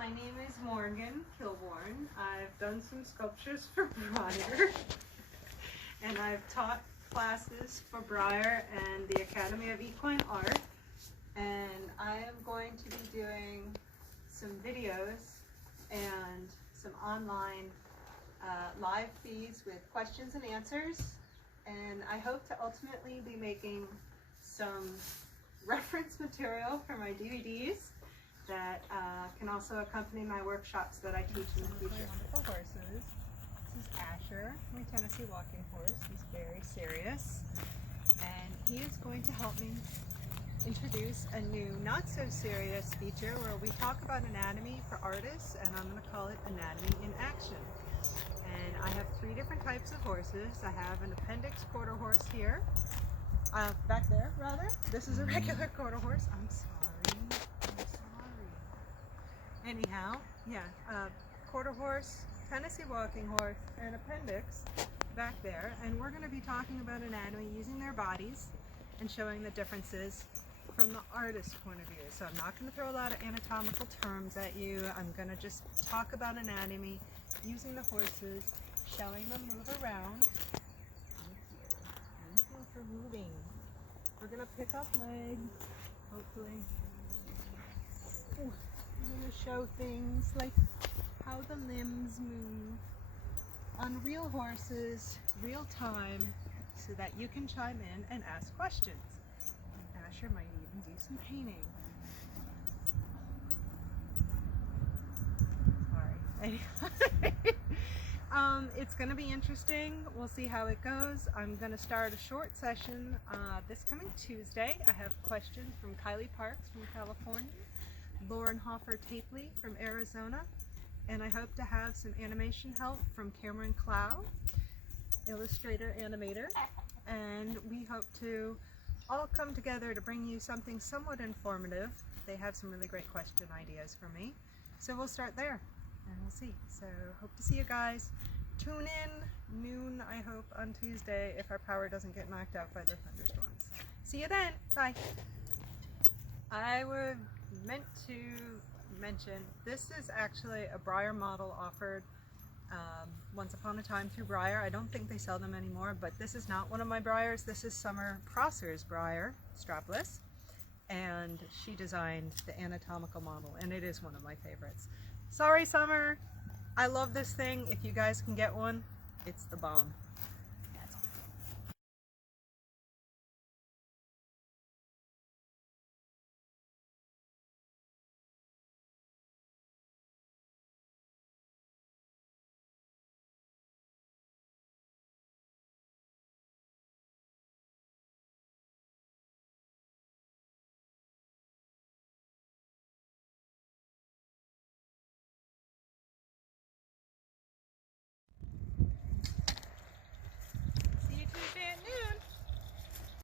my name is Morgen Kilbourn. I've done some sculptures for Briar, and I've taught classes for Briar and the Academy of Equine Art. And I am going to be doing some videos and some online live feeds with questions and answers. And I hope to ultimately be making some reference material for my DVDs that can also accompany my workshops that I teach in the future. Wonderful horses. This is Asher, my Tennessee walking horse. He's very serious, and he is going to help me introduce a new not so serious feature where we talk about anatomy for artists, and I'm going to call it Anatomy in Action. And I have 3 different types of horses. I have an appendix quarter horse here, back there rather. This is a regular quarter horse. I'm sorry. Anyhow, yeah, quarter horse, Tennessee walking horse, and appendix back there. And we're going to be talking about anatomy using their bodies and showing the differences from the artist's point of view. So I'm not going to throw a lot of anatomical terms at you. I'm going to just talk about anatomy using the horses, showing them move around. Thank you for moving. We're going to pick up legs, hopefully. Ooh. I'm going to show things like how the limbs move on real horses, real time, so that you can chime in and ask questions. And Asher might even do some painting. Sorry. Anyway, it's going to be interesting. We'll see how it goes. I'm going to start a short session this coming Tuesday. I have questions from Kylee Parks from California, Lauren Hoffer-Tapley from Arizona, and I hope to have some animation help from Cameron Clow, illustrator, animator, and we hope to all come together to bring you something somewhat informative. They have some really great question ideas for me, so we'll start there and we'll see. So hope to see you guys. Tune in noon, I hope, on Tuesday if our power doesn't get knocked out by the thunderstorms. See you then. Bye. I would meant to mention, this is actually a Briar model offered once upon a time through Briar. I don't think they sell them anymore, but this is not one of my Briars. This is Summer Prosser's Briar, strapless, and she designed the anatomical model, and it is one of my favorites. Sorry, Summer. I love this thing. If you guys can get one, it's the bomb.